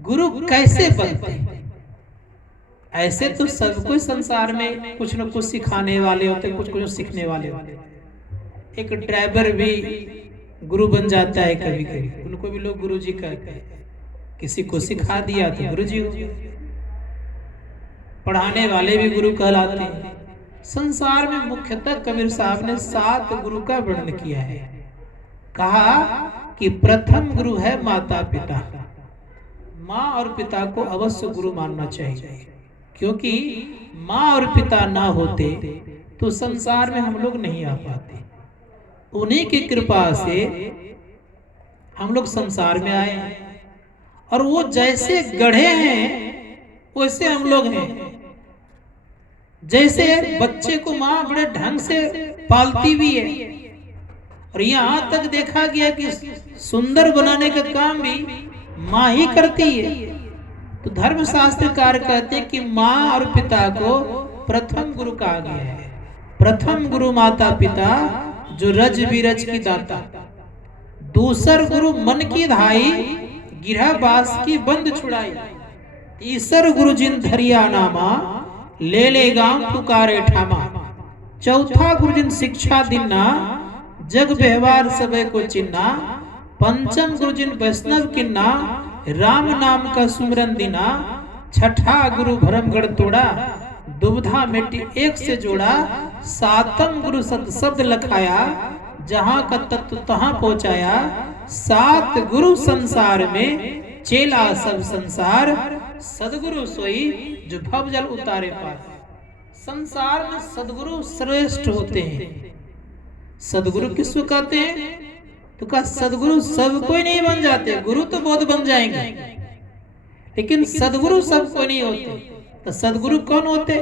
गुरु कैसे बनते हैं? ऐसे तो सब कोई संसार में कुछ न कुछ सिखाने वाले होते, कुछ कुछ सीखने वाले होते। एक ड्राइवर भी गुरु बन जाता है कभी कभी, उनको भी लोग गुरु जी कहते हैं। किसी को सिखा दिया तो गुरु जी हो गए। पढ़ाने वाले भी गुरु कहलाते हैं। संसार में मुख्यतः कबीर साहब ने 7 गुरु का वर्णन किया है। कहा कि प्रथम गुरु है माता पिता। माँ और पिता को अवश्य गुरु मानना चाहिए, क्योंकि माँ और पिता ना होते तो संसार में हम लोग नहीं आ पाते। उन्हीं की कृपा से हम लोग संसार में आए हैं, और वो जैसे गढ़े हैं वैसे हम लोग हैं। जैसे बच्चे को माँ बड़े ढंग से पालती भी है, और यहाँ तक देखा गया कि सुंदर बनाने का काम भी माँ ही करती है। तो धर्म शास्त्रकार कहते हैं कि माँ और पिता को प्रथम गुरु कहा गया है। प्रथम गुरु माता पिता जो रज विरज की दाता। दूसर गुरु मन की धाई, गिरह बास की बंद छुड़ाई। तीसर गुरु जिन धरिया नामा, ले गांव पुकारे ठामा। चौथा गुरु जिन शिक्षा दिना, जग व्यवहार सबे को चिन्ना। पंचम गुरु जिन वैष्णव किन्ना, राम नाम का सुमरन दिना। छठा गुरु भरमगढ़ तोड़ा, दुविधा मिट्टी एक से जोड़ा। सातम गुरु सत शब्द लखाया, जहां का तत्व तहां पहुंचाया। 7 गुरु संसार में, चेला सब संसार। सदगुरु सोई जो भव जल उतारे पार। संसार में सदगुरु श्रेष्ठ होते हैं। सदगुरु किसको कहते हैं? तो कहा सदगुरु सब कोई नहीं बन जाते। गुरु तो बहुत बन जाएंगे, लेकिन सदगुरु सब कोई नहीं होते। तो सदगुरु कौन होते?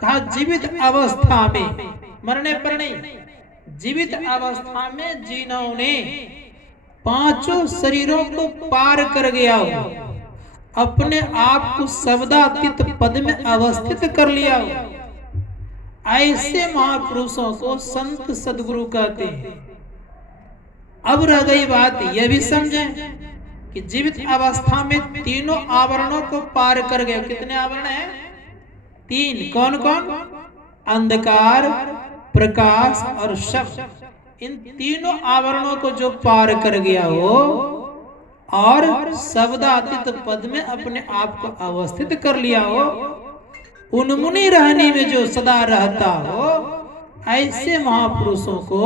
कहा जीवित अवस्था में, मरने पर नहीं, जीवित अवस्था में जिन्होंने 5 शरीरों को पार कर गया हो, अपने आप को शब्दातीत पद में अवस्थित कर लिया हो, ऐसे महापुरुषों को संत सदगुरु कहते हैं। अब रह गई बात यह भी समझें कि जीवित अवस्था में तीनों आवरणों को पार कर गए। कितने आवरण हैं? 3। कौन कौन? अंधकार, प्रकाश और शब्द। इन तीनों आवरणों को जो पार कर गया हो और शब्दातीत पद में अपने आप को अवस्थित कर लिया हो, उन्मुनि रहनी में जो सदा रहता हो, ऐसे महापुरुषों को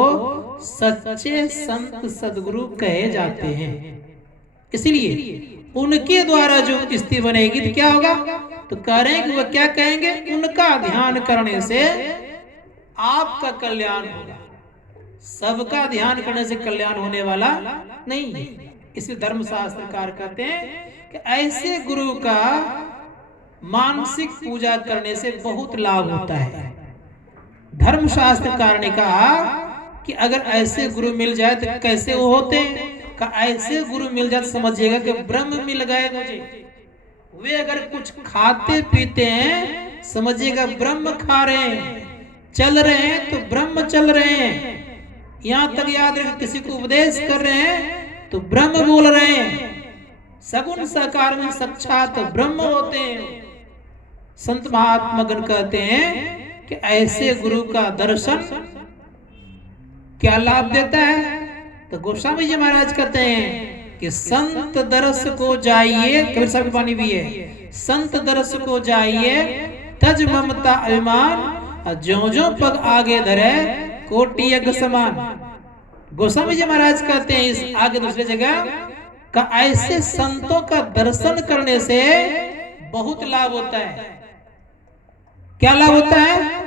सच्चे संत सदगुरु कहे जाते हैं। इसलिए उनके द्वारा जो स्थिति बनेगी तो क्या होगा? तो कह रहे हैं कि वह क्या कहेंगे? उनका ध्यान करने से आपका कल्याण होगा। सबका ध्यान करने से कल्याण होने वाला नहीं है। इसलिए धर्मशास्त्रकार कहते हैं कि ऐसे गुरु का मानसिक पूजा करने से बहुत लाभ होता है। धर्मशास्त्रकार ने कहा कि अगर ऐसे गुरु मिल जाए तो कैसे वो होते हैं? का ऐसे गुरु मिल जाए तो समझिएगा कि ब्रह्म मिल गए मुझे। वे अगर कुछ खाते पीते हैं, समझिएगा ब्रह्म खा रहे हैं। चल रहे हैं तो ब्रह्म चल रहे हैं। यहाँ तक याद रखें, किसी को उपदेश कर रहे हैं तो ब्रह्म बोल रहे हैं। सगुण साकार में साक्षात ब्रह्म होते हैं। संत महात्मागण कहते हैं कि ऐसे गुरु का दर्शन क्या लाभ देता है? तो गोस्वामी जी महाराज कहते हैं कि संत दरस को जाइए, कबीर साहब की वाणी भी है, संत दरस को जाइए तज ममता अभिमान, ज्यों ज्यों पग आगे धरे कोटि यज्ञ समान। गोस्वामी जी महाराज कहते हैं इस आगे दूसरी जगह का ऐसे संतों का दर्शन करने से बहुत लाभ होता है। क्या लाभ होता है?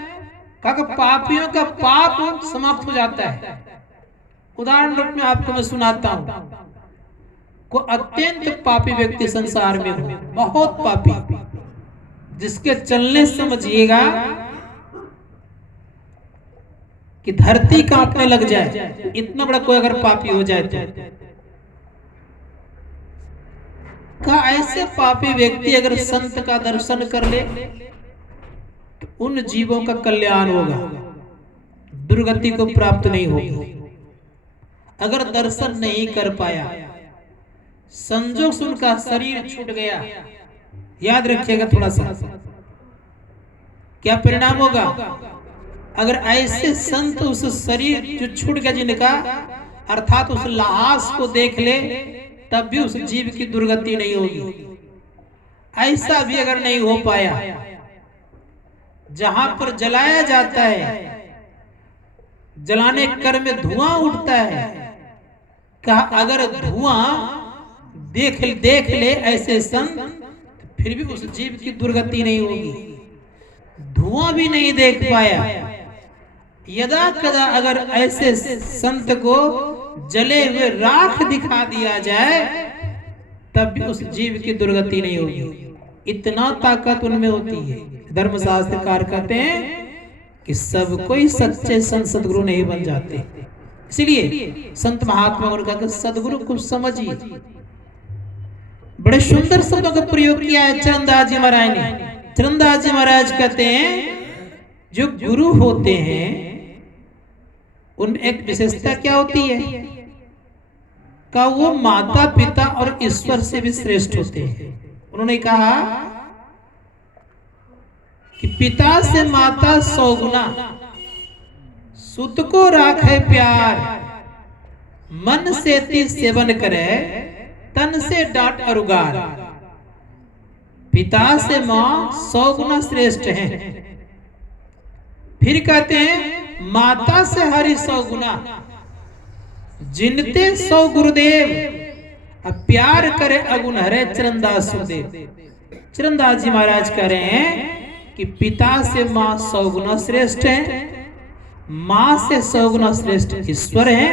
कहा पापियों का पाप समाप्त हो जाता है। उदाहरण रूप में आपको मैं सुनाता हूं। को अत्यंत पापी व्यक्ति संसार में हो, बहुत पापी, जिसके चलने समझिएगा कि धरती कांपने लग जाए, इतना बड़ा कोई अगर पापी हो जाए तो का ऐसे पापी व्यक्ति अगर संत का दर्शन कर ले तो उन जीवों का कल्याण होगा, दुर्गति को प्राप्त नहीं होगी। अगर दर्शन नहीं कर पाया, संजोग से उनका शरीर छूट गया, याद रखिएगा थोड़ा सा, क्या परिणाम होगा अगर ऐसे संत उस शरीर जो छूट गया जिनका, अर्थात उस लाश को देख ले, तब भी उस जीव की दुर्गति नहीं होगी। ऐसा भी अगर नहीं हो पाया, जहां पर जलाया जाता है, जलाने कर में धुआं उठता है, कहा अगर धुआं देख ले ऐसे संत, फिर भी उस जीव की दुर्गति नहीं होगी। धुआं भी नहीं देख पाया, यदा कदा अगर ऐसे संत को जले हुए राख दिखा दिया जाए, तब भी उस जीव की दुर्गति नहीं होगी। इतना ताकत उनमें होती है। धर्मशास्त्रकार कहते हैं कि सब कोई सच्चे संत सदगुरु नहीं बन जाते। इसलिए संत महात्मा उनका सदगुरु कुछ समझिए। बड़े सुंदर शब्दों का प्रयोग किया है चरणदास जी महाराज ने। चरणदास जी महाराज कहते हैं जो गुरु होते हैं उन एक विशेषता क्या होती है, का वो माता पिता और ईश्वर से भी श्रेष्ठ होते हैं। उन्होंने कहा कि पिता से माता 100 गुना, सुत को राखे प्यार, मन से ती सेवन करे, तन से डांट अरुगार। पिता से मां 100 गुना श्रेष्ठ हैं। फिर कहते हैं माता से हरि 100 गुना, जिनते 100 गुरुदेव, अब प्यार करे अगुण हरे चरणदास सुदेव। चरणदास जी महाराज कह रहे हैं कि पिता से मां 100 गुना श्रेष्ठ है, मां से 100 गुना श्रेष्ठ ईश्वर है,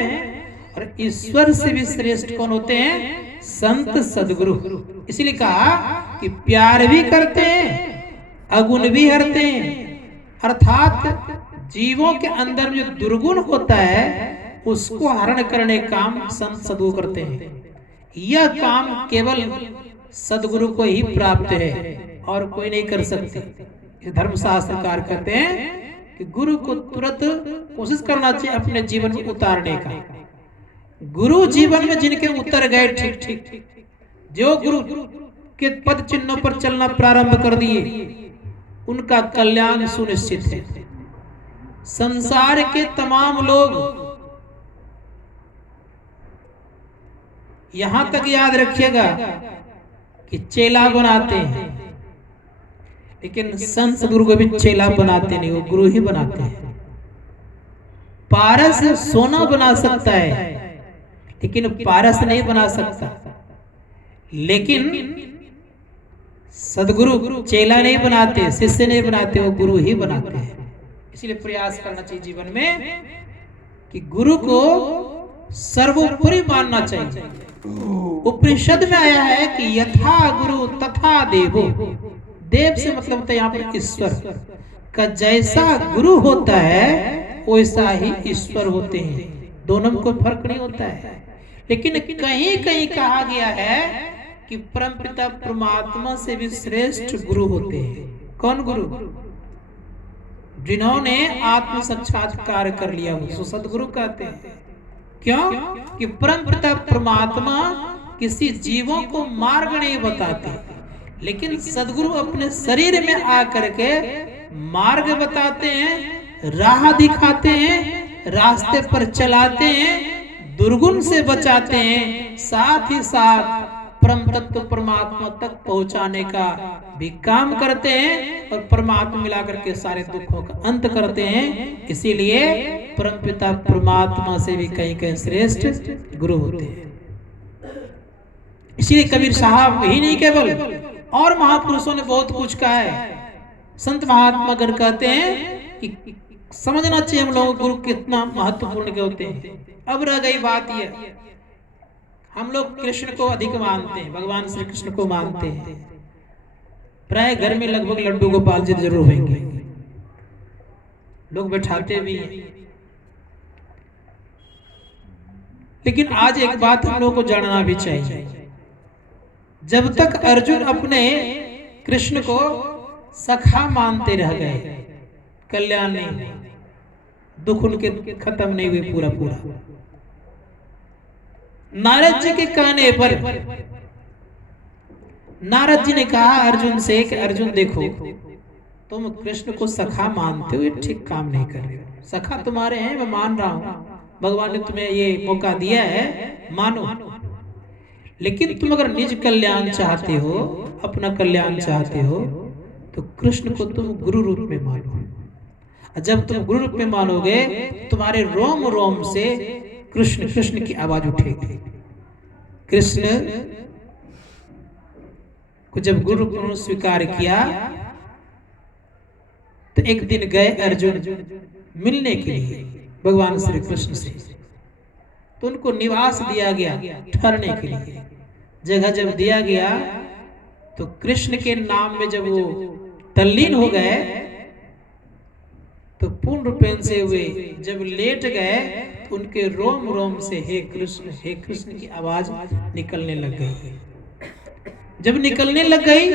और ईश्वर से भी श्रेष्ठ कौन होते हैं, संत सदगुरु। इसलिए कहा कि प्यार भी करते हैं, अगुण भी हरते हैं, अर्थात जीवों के अंदर जो दुर्गुण होता है उसको हरण करने काम संत सदगुरु करते हैं। यह काम केवल सदगुरु को ही प्राप्त है और कोई नहीं कर सकते। धर्मशास्त्रकार कहते हैं कि गुरु को तुरंत कोशिश करना चाहिए अपने जीवन में उतारने का। गुरु जीवन में जिनके उतर गए ठीक ठीक, जो गुरु के पद चिन्हों पर चलना प्रारंभ कर दिए, उनका कल्याण सुनिश्चित है। संसार के तमाम लोग, यहां तक याद रखिएगा कि चेला बनाते हैं, लेकिन संत गुरु को भी चेला बनाते नहीं, वो गुरु ही बनाते हैं। पारस सोना बना सकता है लेकिन पारस नहीं बना सकता, लेकिन सदगुरु चेला नहीं बनाते, शिष्य नहीं बनाते, वो गुरु ही बनाते हैं। इसलिए प्रयास करना चाहिए जीवन में कि गुरु को सर्वोपरि मानना चाहिए। उपनिषद में आया है कि यथा गुरु तथा देवो, देव से मतलब होता है यहाँ पर ईश्वर का, जैसा गुरु होता है वैसा ही ईश्वर होते हैं, दोनों में कोई फर्क नहीं होता है। लेकिन कहीं कहीं कहा गया है कि परमपिता परमात्मा से भी श्रेष्ठ गुरु होते हैं। कौन गुरु? जिन्होंने आत्म साक्षात्कार कर लिया उसको सदगुरु कहते हैं। क्यों? कि परमपिता परमात्मा किसी जीवों को मार्ग नहीं बताते, लेकिन सदगुरु अपने शरीर में आकर के मार्ग बताते हैं, राह दिखाते हैं, रास्ते पर चलाते हैं, दुर्गुण से बचाते हैं, साथ ही साथ परम तत्व परमात्मा तक पहुंचाने का भी काम करते हैं और परमात्मा मिलाकर के सारे दुखों का अंत करते हैं। इसीलिए परमपिता परमात्मा से भी कहीं कहीं श्रेष्ठ गुरु होते हैं। इसीलिए कबीर साहब ही नहीं केवल और महापुरुषों ने बहुत कुछ कहा है। संत महात्मा गण कहते हैं कि समझना चाहिए हम लोगों को गुरु कितना महत्वपूर्ण के होते हैं। अब रह गई बात यह, हम लोग कृष्ण को अधिक मानते हैं, भगवान श्री कृष्ण को मानते हैं। प्राय घर में लगभग लड्डू गोपाल जी जरूर होंगे, लोग बैठाते भी हैं। लेकिन आज एक बात हम लोग को जानना भी चाहिए, जब तक अर्जुन अपने कृष्ण को सखा मानते रह गए, कल्याण नहीं, दुख उनके खत्म नहीं हुए पूरा पूरा। नारद जी के कहने पर नारद जी ने कहा अर्जुन से कि अर्जुन देखो, तुम कृष्ण को सखा मानते हो, ये ठीक काम नहीं कर रहे हो। सखा तुम्हारे हैं, मैं मान रहा हूं, भगवान ने तुम्हें ये मौका दिया है, मानो। लेकिन तुम अगर निज कल्याण चाहते हो, अपना कल्याण चाहते हो, तो कृष्ण को तुम गुरु रूप में मानो। जब तुम गुरु रूप में मानोगे, तुम्हारे रोम रोम से कृष्ण कृष्ण की आवाज उठेगी। कृष्ण को जब गुरु रूप में स्वीकार किया, तो एक दिन गए अर्जुन मिलने के लिए भगवान श्री कृष्ण से। तो उनको निवास दिया गया, ठहरने के लिए जगह जब दिया गया, तो कृष्ण के नाम में जब वो तल्लीन हो गए, तो पूर्ण रूपेण से हुए जब लेट गए, तो उनके रोम रोम से हे कृष्ण की आवाज निकलने लग गई। जब निकलने लग गई,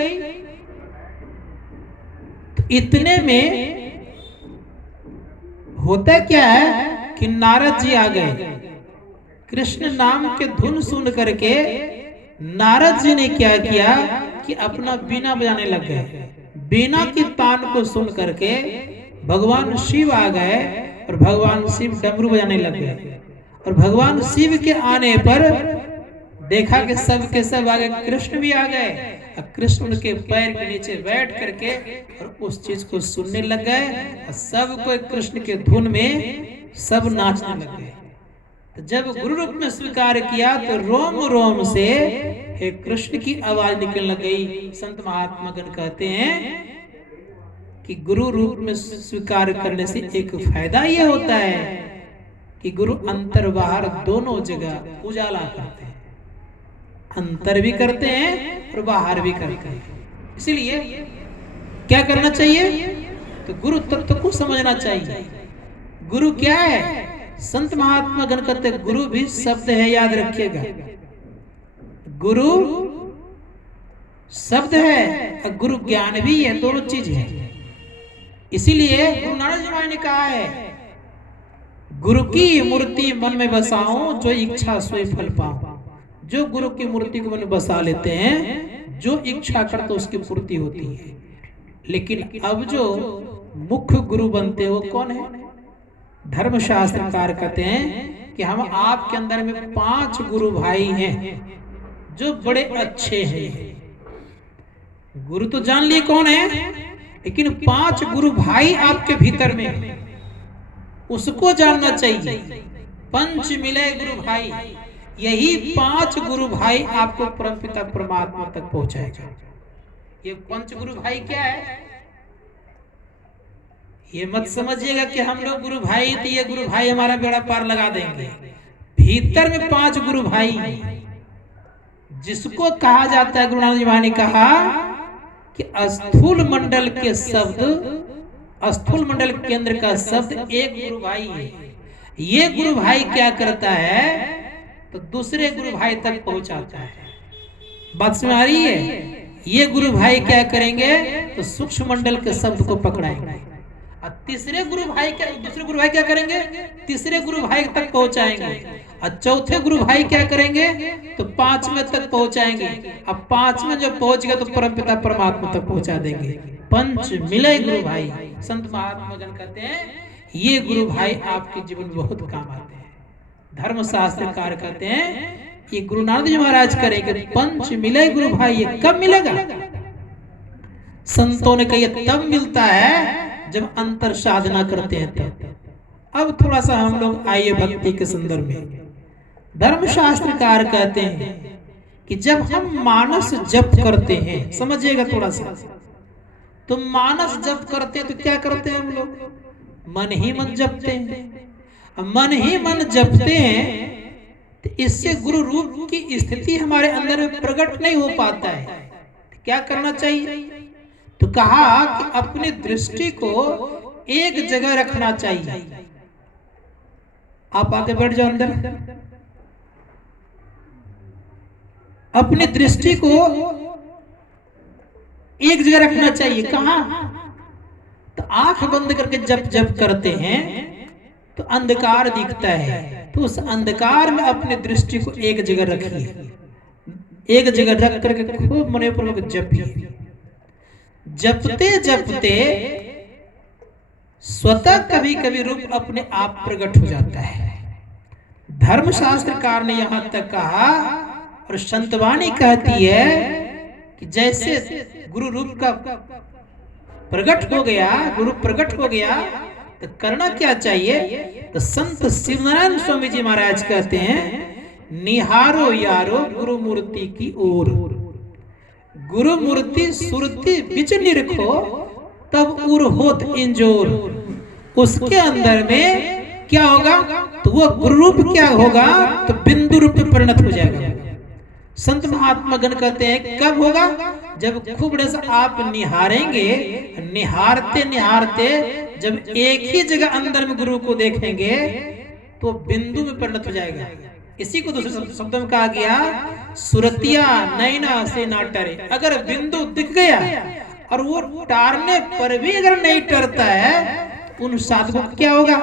तो इतने में होता क्या है कि नारद जी आ गए। कृष्ण नाम के धुन सुन करके नारद जी ने क्या किया कि अपना बीना बजाने लग गए। बीना की तान को सुन करके भगवान शिव आ गए और भगवान शिव डमरू बजाने लग गए। और भगवान शिव के आने पर देखा कि सब के सब आ गए, कृष्ण भी आ गए। और कृष्ण उनके पैर के नीचे बैठ करके और उस चीज को सुनने लग गए, और सब को कृष्ण के धुन में सब नाचने लग गए। तो जब गुरु रूप में स्वीकार किया, तो रोम रोम से हे कृष्ण की आवाज निकलने लग गई। संत महात्मा गण कहते हैं कि गुरु रूप में स्वीकार करने से एक फायदा यह होता है कि गुरु अंतर बाहर दोनों जगह उजाला करते हैं। अंतर भी करते हैं और बाहर भी करते हैं। इसीलिए क्या करना चाहिए? तो गुरु तत्व को समझना चाहिए। गुरु क्या है? संत महात्मा गण कहते गुरु भी शब्द है, याद रखिएगा। गुरु शब्द है और गुरु ज्ञान भी है, दोनों चीज है। इसीलिए गुरु नानक जी महाराज ने कहा है, गुरु की मूर्ति मन में बसाओ, जो इच्छा सोई फल पाओ। जो गुरु की मूर्ति को मन में बसा लेते हैं, जो इच्छा करते उसकी पूर्ति होती है। लेकिन अब जो मुख्य गुरु बनते हैं वो कौन है? धर्मशास्त्रकार कहते हैं कि हम आपके अंदर में 5 गुरु भाई हैं जो बड़े अच्छे हैं। गुरु तो जान लिए कौन है, लेकिन 5 गुरु भाई आपके भीतर में, उसको जानना चाहिए। पंच मिले गुरु भाई, यही 5 गुरु भाई आपको परमपिता परमात्मा तक पहुंचाएगा। ये पंच गुरु भाई क्या है? ये मत समझिएगा कि हम लोग गुरु भाई तो ये गुरु भाई हमारा बेड़ा पार लगा देंगे। भीतर में 5 गुरु भाई, जिसको कहा जाता है, गुरु नानक जी महाराज ने कहा कि स्थूल मंडल के शब्द, स्थूल मंडल केंद्र का शब्द एक गुरु भाई है। ये गुरु भाई क्या करता है? तो दूसरे गुरु भाई तक पहुंचाता है। बात समझ आ रही है? ये गुरु भाई क्या करेंगे? तो सूक्ष्म मंडल के शब्द को पकड़ाएंगे, और तीसरे गुरु भाई क्या, दूसरे गुरु भाई क्या करेंगे? तीसरे गुरु भाई तक पहुंचाएंगे। और चौथे गुरु भाई क्या करेंगे? तो 5वें तक पहुंचाएंगे। अब 5वें जब पहुंच गए तो परमपिता परमात्मा तक पहुंचा देंगे। पंच मिले गुरु भाई। संत महात्मा जन कहते हैं ये गुरु भाई आपके जीवन में बहुत काम आते हैं। धर्मशास्त्रकार कहते हैं ये गुरु नानक जी महाराज करेंगे। पंच मिले गुरु भाई, ये कब मिलेगा? संतों ने कहा तब मिलता है जब अंतर साधना करते हैं तब। अब थोड़ा सा हम लोग आइए भक्ति के संदर्भ में। धर्मशास्त्रकार कहते हैं कि जब हम मानस जप करते हैं, समझिएगा थोड़ा सा, तो मानस जप करते हैं तो क्या करते हैं हम लोग? मन ही मन जपते हैं। मन ही मन जपते हैं तो इससे गुरु रूप की स्थिति हमारे अंदर में प्रकट नहीं हो पाता है। तो क्या करना चाहिए? तो कहा कि अपनी दृष्टि को एक जगह रखना चाहिए। आप आगे बढ़ जाओ अंदर। अपनी दृष्टि को एक जगह रखना चाहिए। कहां? तो आंख बंद करके जब जप करते हैं तो अंधकार दिखता है, तो उस अंधकार में अपने दृष्टि को एक जगह रखिए, एक जगह रख करके खूब मनोपूर्वक जपिए। जपते जपते स्वतः कभी कभी रूप अपने आप प्रकट हो जाता है। धर्मशास्त्रकार ने यहां तक कहा और संतवाणी कहती है कि जैसे गुरु रूप का प्रकट हो गया, गुरु प्रकट हो गया, तो करना क्या चाहिए? तो संत शिवनारायण स्वामी जी महाराज कहते हैं, निहारो यारो गुरु मूर्ति की ओर, गुरु मूर्ति सुरति बिच निरखो तब उर होत इंजोर। उसके अंदर में क्या होगा? तो वो गुरु रूप क्या होगा? तो बिंदु रूप में परिणत हो जाएगा। संत महात्मा गण कहते हैं कब होगा? जब खूब से आप निहारेंगे, निहारते निहारते जब एक ही जगह अंदर में गुरु को देखेंगे तो बिंदु में परिणत हो जाएगा। इसी को दूसरे शब्दों में कहा गया, सुरतिया नैना से ना टरे। अगर बिंदु दिख गया और वो टारने पर भी अगर नहीं टरता है, उन साधकों को क्या होगा?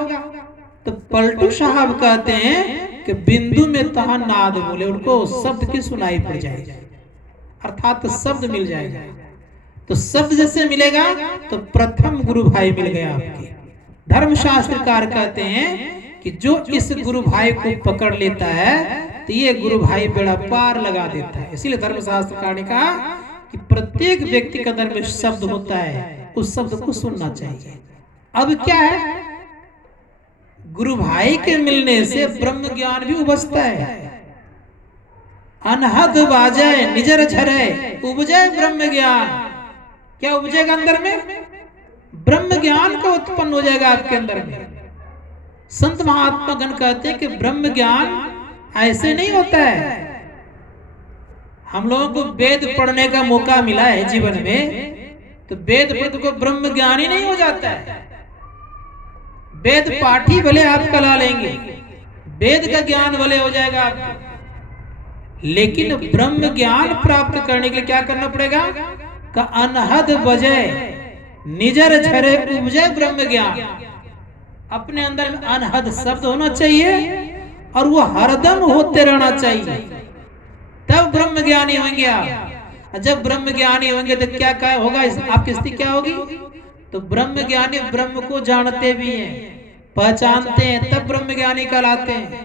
तो पलटू साहब कहते हैं कि बिंदु में तहा नाद बोले, उनको शब्द की सुनाई पड़ जाएगी, अर्थात तो शब्द मिल जाएगा। तो शब्द जैसे मिलेगा तो प्रथम गुरु भाई मिल गया आपके। धर्मशास्त्रकार कहते हैं कि जो इस गुरु भाई को पकड़ लेता है तो ये गुरु भाई बेड़ा पार लगा देता है। इसीलिए धर्मशास्त्रकार ने कहा कि प्रत्येक व्यक्ति के अंदर में शब्द होता है, उस शब्द को सुनना चाहिए। अब क्या है? गुरु भाई के मिलने से ब्रह्म ज्ञान भी उपजता है। अनहद बाजे निजर झरे उपजे ब्रह्म ज्ञान। क्या उपजेगा अंदर में? ब्रह्म ज्ञान का उत्पन्न हो जाएगा आपके अंदर में। संत महात्मा गण कहते हैं कि ब्रह्म ज्ञान ऐसे नहीं होता है। हम लोगों को वेद पढ़ने का मौका मिला है जीवन में, तो वेद पढ़ को ब्रह्म ज्ञान ही नहीं हो जाता है। वेद पाठी भले आप कला लेंगे, वेद का ज्ञान भले हो जाएगा आपको, लेकिन ब्रह्म ज्ञान प्राप्त करने के लिए क्या करना पड़ेगा? का अनहद बजे निजर झरे उपजे ब्रह्म ज्ञान। अपने अंदर में अनहद शब्द होना चाहिए और वो हरदम होते रहना चाहिए, तब ब्रह्म ज्ञानी होंगे आप। जब ब्रह्म ज्ञानी होंगे तो क्या क्या होगा? आपकी स्थिति क्या होगी? तो ब्रह्म ज्ञानी ब्रह्म को जानते भी हैं, पहचानते हैं, तब ब्रह्म ज्ञानी कहलाते हैं।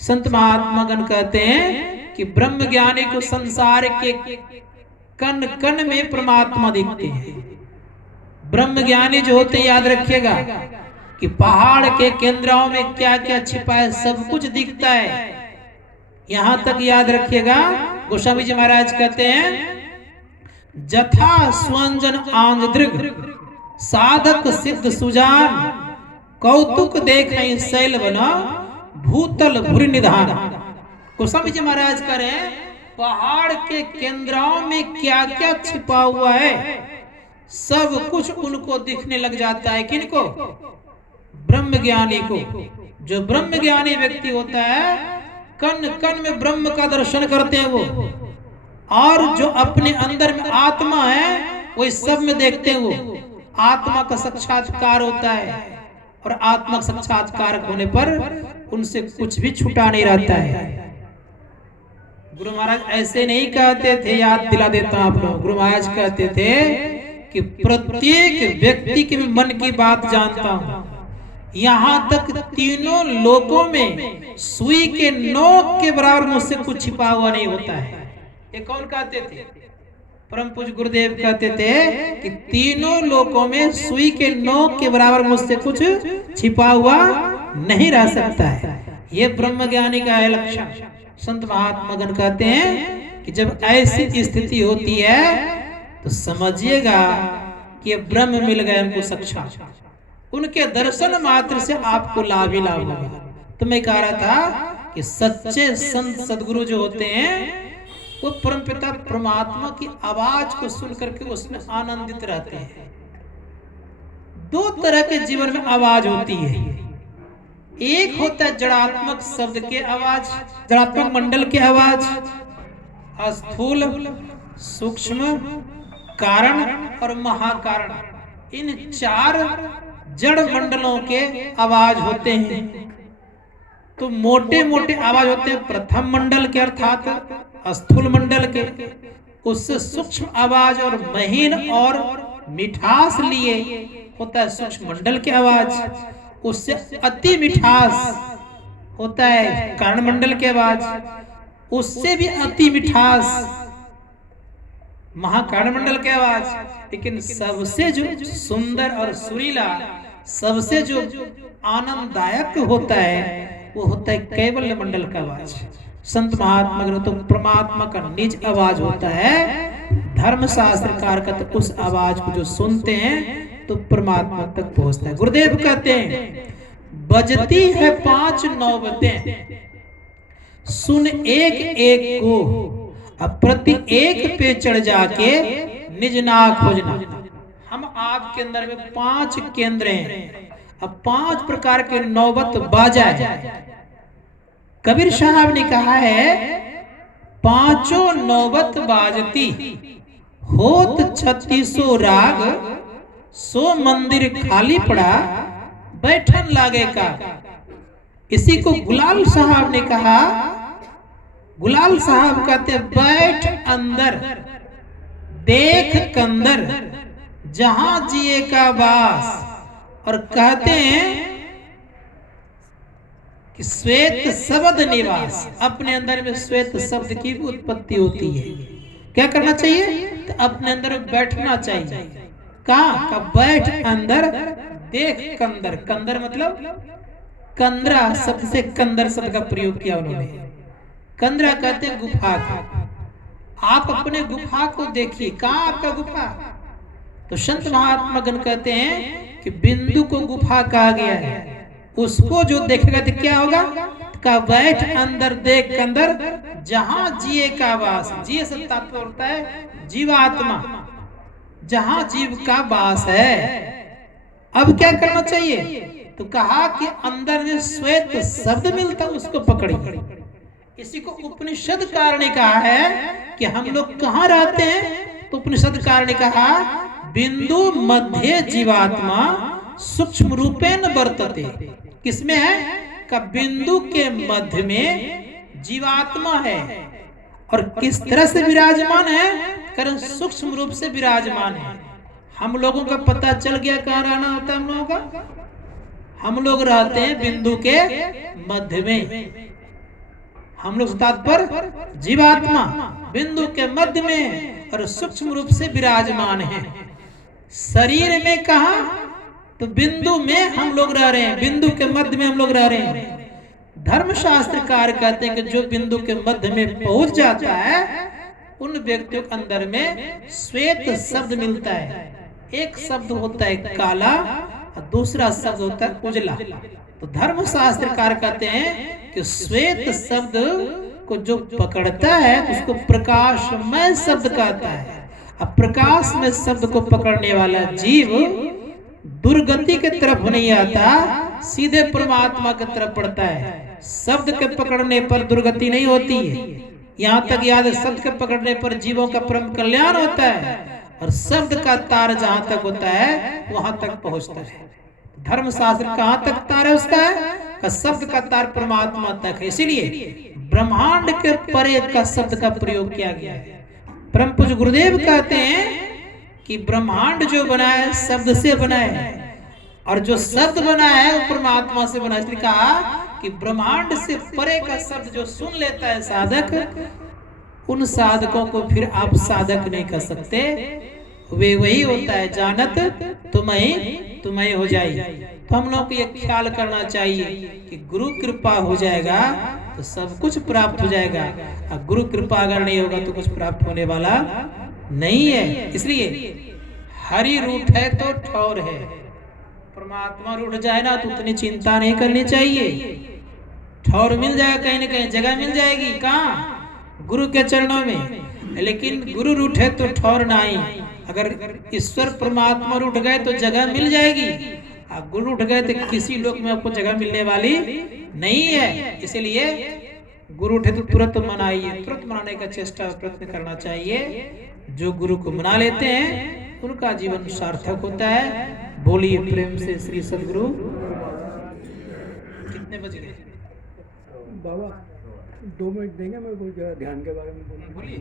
संत महात्मा गण कहते हैं कि ब्रह्म ज्ञानी को संसार के कण कण में परमात्मा दिखते हैं। ब्रह्म ज्ञानी जो होते हैं, याद रखिएगा कि पहाड़ के केंद्रों में क्या क्या छिपा है सब कुछ दिखता है। यहां तक याद रखिएगा, गोस्वामी जी महाराज कहते हैं, जथा स्वंजन आंगदृग साधक सिद्ध सुजान कौतुक देखें शैल बना भूतल भूरि निधान। गोस्वामी जी महाराज कह रहे हैं पहाड़ के केंद्रों में क्या क्या छिपा हुआ है सब कुछ उनको दिखने लग जाता है। किनको? ब्रह्म ज्ञानी को। जो ब्रह्म ज्ञानी व्यक्ति होता है कण कण में ब्रह्म का दर्शन करते हैं वो, और जो अपने अंदर में आत्मा है वो इस सब में देखते हैं। वो आत्मा का साक्षात्कार होता है, और आत्मा का साक्षात्कार होने पर उनसे कुछ भी छुटा नहीं रहता है। गुरु महाराज ऐसे नहीं कहते थे, याद दिला देता हूं आप लोग। गुरु महाराज कहते थे कि प्रत्येक व्यक्ति के मन की बात जानता हूं, यहां तक तीनों लोकों में सुई के नोक के बराबर मुझसे कुछ छिपा हुआ नहीं होता है। ये कौन कहते थे? परम पूज्य गुरुदेव कहते थे कि तीनों लोकों में सुई के नोक के बराबर मुझसे कुछ छिपा हुआ नहीं रह सकता है। ये ब्रह्म ज्ञानी का है लक्षण। संत महात्मा गण कहते हैं कि जब ऐसी स्थिति होती है तो समझिएगा कि ब्रह्म मिल गए हमको साक्षात। उनके दर्शन मात्र से आपको लाभ ही लाभ होगा। तो मैं कह रहा था कि सच्चे संत सदगुरु जो होते हैं वो परमपिता परमात्मा की आवाज को सुन करके उसमें आनंदित रहते हैं। दो तरह के जीवन में आवाज होती है। एक होता है जड़ात्मक शब्द के आवाज, जड़ात्मक मंडल की आवाज, स्थूल, सूक्ष्म, कारण और महाकारण। इन चार जड़ मंडलों के आवाज होते हैं। तो मोटे मोटे आवाज होते हैं प्रथम मंडल के अर्थात स्थूल मंडल के, उससे सूक्ष्म आवाज और महीन और मिठास लिए होता है सूक्ष्म मंडल की आवाज, उससे अति मिठास होता है कारण मंडल की आवाज, उससे भी अति मिठास महाकारण मंडल की आवाज। लेकिन सबसे जो सुंदर और सुरीला, सबसे जो आनंददायक होता है वो होता है कैवल्य मंडल का आवाज। संत महात्मा ग्रंथों परमात्मा का निज आवाज होता है। धर्म शास्त्रकार का तो उस आवाज को जो सुनते हैं तो परमात्मा तक पहुंचता है। गुरुदेव कहते हैं बजती है 5 नौबतें, सुन एक एक को, अब प्रति एक पे चढ़ जाके निज नाक खोजना। हम आपके अंदर में 5 केंद्र हैं, अब 5 प्रकार के नौबत बाजा है। कबीर साहब ने कहा है पांचों नौबत बाजती, होत 3600 राग, सो मंदिर खाली पड़ा, बैठन लागे का। इसी को गुलाल साहब ने कहा, गुलाल साहब कहते बैठ अंदर देख कंदर, जहां जिए का वास। और कहते हैं कि श्वेत शब्द निवास, अपने अंदर में श्वेत शब्द की भी उत्पत्ति होती है। क्या करना चाहिए? तो अपने अंदर बैठना चाहिए। कहाँ का? बैठ अंदर देख कंदर। कंदर मतलब कंदरा शब्द से कंदर शब्द का प्रयोग किया उन्होंने। कंदरा कहते हैं गुफा को। आप अपने गुफा को देखिए, कहाँ आपका गुफा? तो संत महात्मा गण कहते हैं कि बिंदु को गुफा कहा गया है। उसको जो देखेगा तो क्या होगा? का बैठ अंदर देख कंदर, जहां जिए का वास। जिए से तात्पर्य होता है जीवात्मा, जहां जीव का वास है। अब क्या करना चाहिए? तो कहा कि अंदर में श्वेत शब्द मिलता, उसको पकड़िए। इसी को उपनिषद कार ने कहा है कि हम लोग कहाँ रहते हैं। तो उपनिषद कार ने कहा बिंदु मध्य जीवात्मा सूक्ष्म रूपेण वर्तते। किसमें है? का बिंदु के मध्य में जीवात्मा है। और किस तरह से विराजमान है? कारण सूक्ष्म रूप से विराजमान है। हम लोगों का पता चल गया कहाँ रहना होता है हम लोगों का? हम लोग रहते हैं बिंदु के मध्य में। हम लोग तात्पर्य जीवात्मा बिंदु के मध्य में और सूक्ष्म रूप से विराजमान है। शरीर में कहा? तो बिंदु में हम लोग रह रहे हैं, बिंदु के मध्य में हम लोग रह रहे हैं। धर्मशास्त्रकार कहते हैं कि जो बिंदु के मध्य में पहुंच जाता है उन व्यक्तियों के अंदर में श्वेत शब्द मिलता है। एक शब्द होता है काला और दूसरा शब्द होता है उजला। तो धर्मशास्त्रकार कहते हैं कि श्वेत शब्द को जो पकड़ता है उसको प्रकाशमय शब्द कहता है। अब प्रकाश में शब्द को पकड़ने वाला जीव दुर्गति के तरफ नहीं आता, सीधे परमात्मा की तरफ पड़ता है। शब्द के पकड़ने पर दुर्गति नहीं होती है। यहाँ तक याद है, शब्द के पकड़ने पर जीवों का परम कल्याण होता है और शब्द का तार जहां तक होता है वहां तक पहुंचता है। धर्मशास्त्र कहाँ तक तार है उसका है? का शब्द का तार परमात्मा तक है। इसीलिए ब्रह्मांड के परे का शब्द का प्रयोग किया गया है। परम पूज्य गुरुदेव कहते हैं कि ब्रह्मांड जो बना है शब्द से बना है और जो शब्द बना है वो परमात्मा से बना है। इसलिए कहा कि ब्रह्मांड से परे का शब्द जो सुन लेता है साधक, उन साधकों को फिर आप साधक नहीं कर सकते। वे वही होता है जानत तुम्हें हो जाए। तो हम लोग को ये ख्याल करना चाहिए कि गुरु कृपा हो जाएगा तो सब कुछ प्राप्त हो जाएगा, और गुरु कृपा अगर नहीं होगा तो कुछ प्राप्त होने वाला नहीं है। इसलिए हरि रूठ है तो ठौर है। परमात्मा रूठ जाए ना तो उतनी चिंता नहीं करनी चाहिए। ठौर मिल जाएगा, कहीं ना कहीं जगह मिल जाएगी। कहाँ? गुरु के चरणों में। लेकिन गुरु रूठे तो ठौर नहीं। अगर ईश्वर परमात्मा रूठ गए तो जगह मिल जाएगी, और गुरु उठ गए तो किसी लोक में आपको जगह मिलने वाली नहीं है। इसलिए गुरु उठे तो तुरंत मनाइए, तुरंत मनाने का चेष्टा प्रयत्न करना चाहिए। जो गुरु को मना लेते हैं उनका जीवन सार्थक होता है। बोलिए प्रेम से श्री सदगुरु। कितने बज गए बाबा 2 मिनट देंगे, मैं कुछ ध्यान के बारे में बोलिए।